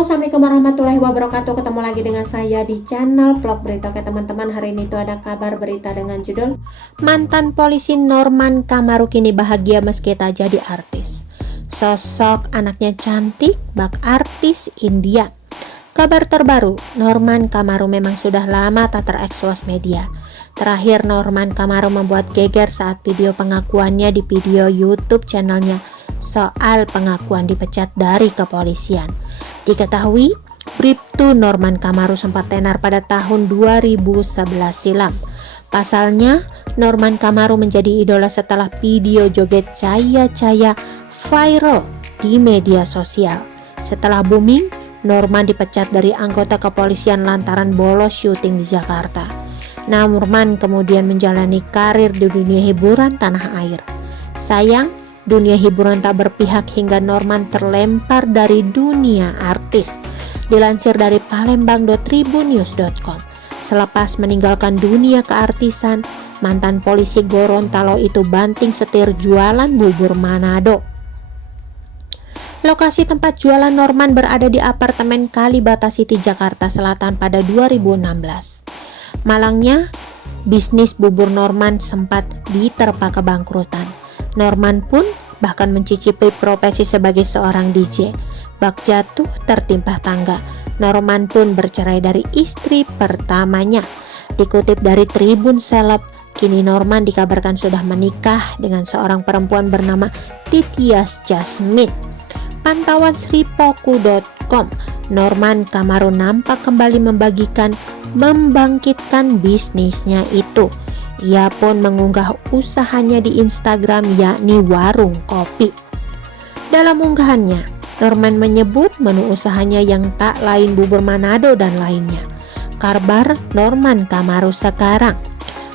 Halo, assalamualaikum warahmatullahi wabarakatuh. Ketemu lagi dengan saya di channel vlog berita. Oke teman-teman, hari ini tuh ada kabar berita dengan judul mantan polisi Norman Kamaru kini bahagia meski tak jadi artis. Sosok anaknya cantik, bak artis India. Kabar terbaru, Norman Kamaru memang sudah lama tak terekspos media. Terakhir Norman Kamaru membuat geger saat video pengakuannya di video YouTube channelnya soal pengakuan dipecat dari kepolisian. Diketahui, Bribtu Norman Kamaru sempat tenar pada tahun 2011 silam. Pasalnya, Norman Kamaru menjadi idola setelah video joget Caya-Caya viral di media sosial. Setelah booming, Norman dipecat dari anggota kepolisian lantaran bolos syuting di Jakarta. Norman kemudian menjalani karir di dunia hiburan tanah air. Sayang, dunia hiburan tak berpihak hingga Norman terlempar dari dunia artis. Dilansir dari palembang.tribunnews.com, selepas meninggalkan dunia keartisan, mantan polisi Gorontalo itu banting setir jualan bubur Manado. Lokasi tempat jualan Norman berada di apartemen Kalibata City, Jakarta Selatan pada 2016. Malangnya, bisnis bubur Norman sempat diterpa kebangkrutan. Norman pun bahkan mencicipi profesi sebagai seorang DJ. Bak jatuh tertimpa tangga, Norman pun bercerai dari istri pertamanya. Dikutip dari Tribun Seleb, kini Norman dikabarkan sudah menikah dengan seorang perempuan bernama Titias Jasmine. Pantauan sripoku.com, Norman Kamaru nampak kembali membangkitkan bisnisnya itu. Ia pun mengunggah usahanya di Instagram, yakni warung kopi. Dalam unggahannya, Norman menyebut menu usahanya yang tak lain bubur Manado dan lainnya. Kabar Norman Kamaru sekarang.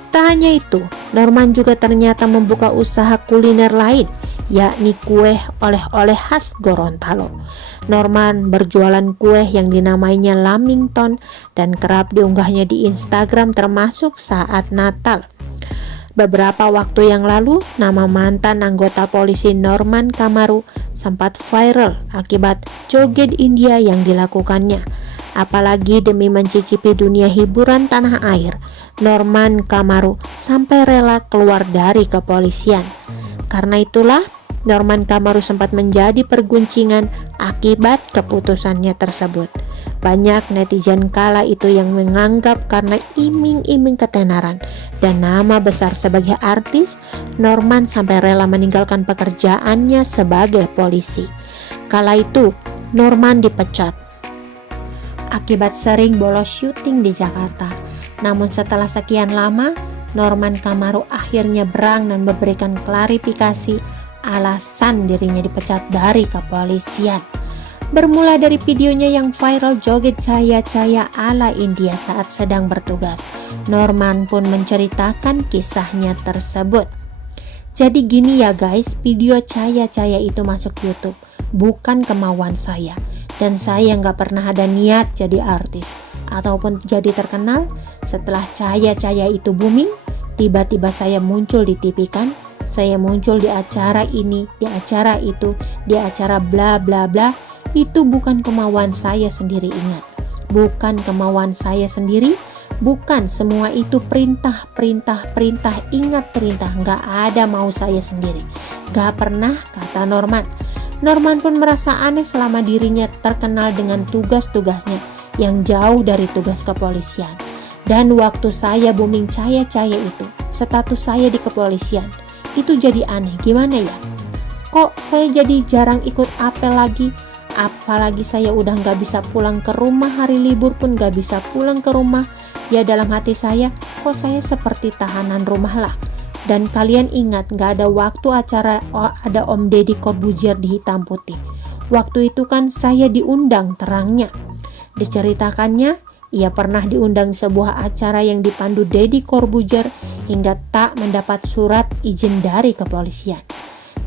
Tak hanya itu, Norman juga ternyata membuka usaha kuliner lain, yakni kue oleh-oleh khas Gorontalo. Norman berjualan kue yang dinamainya Lamington dan kerap diunggahnya di Instagram termasuk saat Natal. Beberapa waktu yang lalu, nama mantan anggota polisi Norman Kamaru sempat viral akibat joget India yang dilakukannya. Apalagi demi mencicipi dunia hiburan tanah air, Norman Kamaru sampai rela keluar dari kepolisian. Karena itulah, Norman Kamaru sempat menjadi perguncingan akibat keputusannya tersebut. Banyak netizen kala itu yang menganggap karena iming-iming ketenaran dan nama besar sebagai artis, Norman sampai rela meninggalkan pekerjaannya sebagai polisi. Kala itu, Norman dipecat akibat sering bolos syuting di Jakarta. Namun setelah sekian lama, Norman Kamaru akhirnya berang dan memberikan klarifikasi alasan dirinya dipecat dari kepolisian. Bermula dari videonya yang viral joget Caya-Caya ala India saat sedang bertugas, Norman pun menceritakan kisahnya tersebut. Jadi gini ya guys, video Caya-Caya itu masuk YouTube bukan kemauan saya, dan saya nggak pernah ada niat jadi artis ataupun jadi terkenal. Setelah Caya-Caya itu booming, tiba-tiba saya muncul di TV kan, saya muncul di acara ini, di acara itu, di acara bla bla bla. Itu bukan kemauan saya sendiri, ingat. Bukan kemauan saya sendiri, bukan, semua itu perintah, ingat perintah, nggak ada mau saya sendiri. Nggak pernah, kata Norman. Norman pun merasa aneh selama dirinya terkenal dengan tugas-tugasnya yang jauh dari tugas kepolisian. Dan waktu saya booming Caya-Caya itu, status saya di kepolisian, itu jadi aneh, gimana ya? Kok saya jadi jarang ikut apel lagi? Apalagi saya udah gak bisa pulang ke rumah, hari libur pun gak bisa pulang ke rumah. Ya dalam hati saya, kok saya seperti tahanan rumah lah. Dan kalian ingat, gak ada waktu acara ada Om Deddy Corbuzier di hitam putih. Waktu itu kan saya diundang terangnya. Diceritakannya, ia pernah diundang sebuah acara yang dipandu Deddy Corbuzier hingga tak mendapat surat izin dari kepolisian.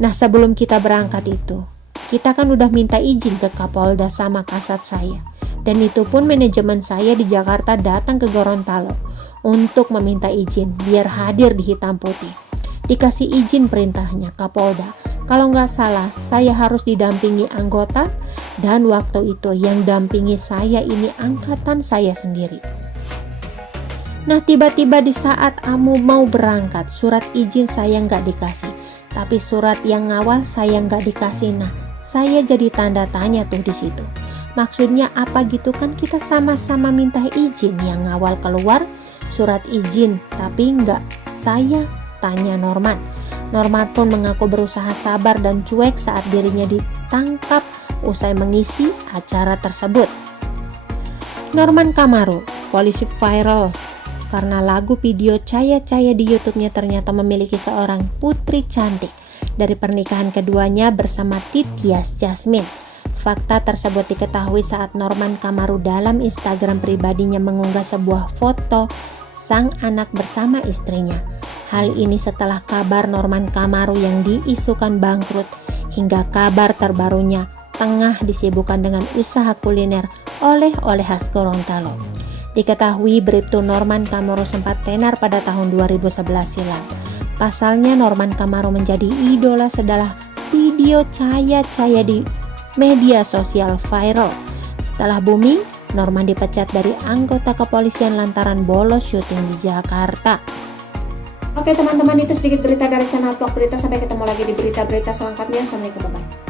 Nah, sebelum kita berangkat itu, kita kan udah minta izin ke Kapolda sama kasat saya. Dan itu pun manajemen saya di Jakarta datang ke Gorontalo untuk meminta izin biar hadir di hitam putih. Dikasih izin perintahnya Kapolda, Kalau nggak salah, saya harus didampingi anggota dan waktu itu yang dampingi saya ini angkatan saya sendiri. Nah, tiba-tiba di saat Amu mau berangkat, surat izin saya nggak dikasih. Tapi surat yang ngawal saya nggak dikasih. Nah, saya jadi tanda tanya tuh di situ. Maksudnya apa gitu kan, kita sama-sama minta izin, yang ngawal keluar surat izin, tapi nggak saya tanya Norman. Norman pun mengaku berusaha sabar dan cuek saat dirinya ditangkap usai mengisi acara tersebut. Norman Kamaru, polisi viral karena lagu video Caya-Caya di YouTube-nya ternyata memiliki seorang putri cantik dari pernikahan keduanya bersama Titias Jasmine. Fakta tersebut diketahui saat Norman Kamaru dalam Instagram pribadinya mengunggah sebuah foto sang anak bersama istrinya. Hal ini setelah kabar Norman Kamaru yang diisukan bangkrut hingga kabar terbarunya tengah disibukkan dengan usaha kuliner oleh-oleh khas Gorontalo. Diketahui Bribtu Norman Kamaru sempat tenar pada tahun 2011 silam. Pasalnya Norman Kamaru menjadi idola setelah video Caya-Caya di media sosial viral. Setelah booming, Norman dipecat dari anggota kepolisian lantaran bolos syuting di Jakarta. Oke teman-teman, itu sedikit berita dari channel Vlog Berita. Sampai ketemu lagi di berita-berita selanjutnya. Assalamualaikum, bye-bye.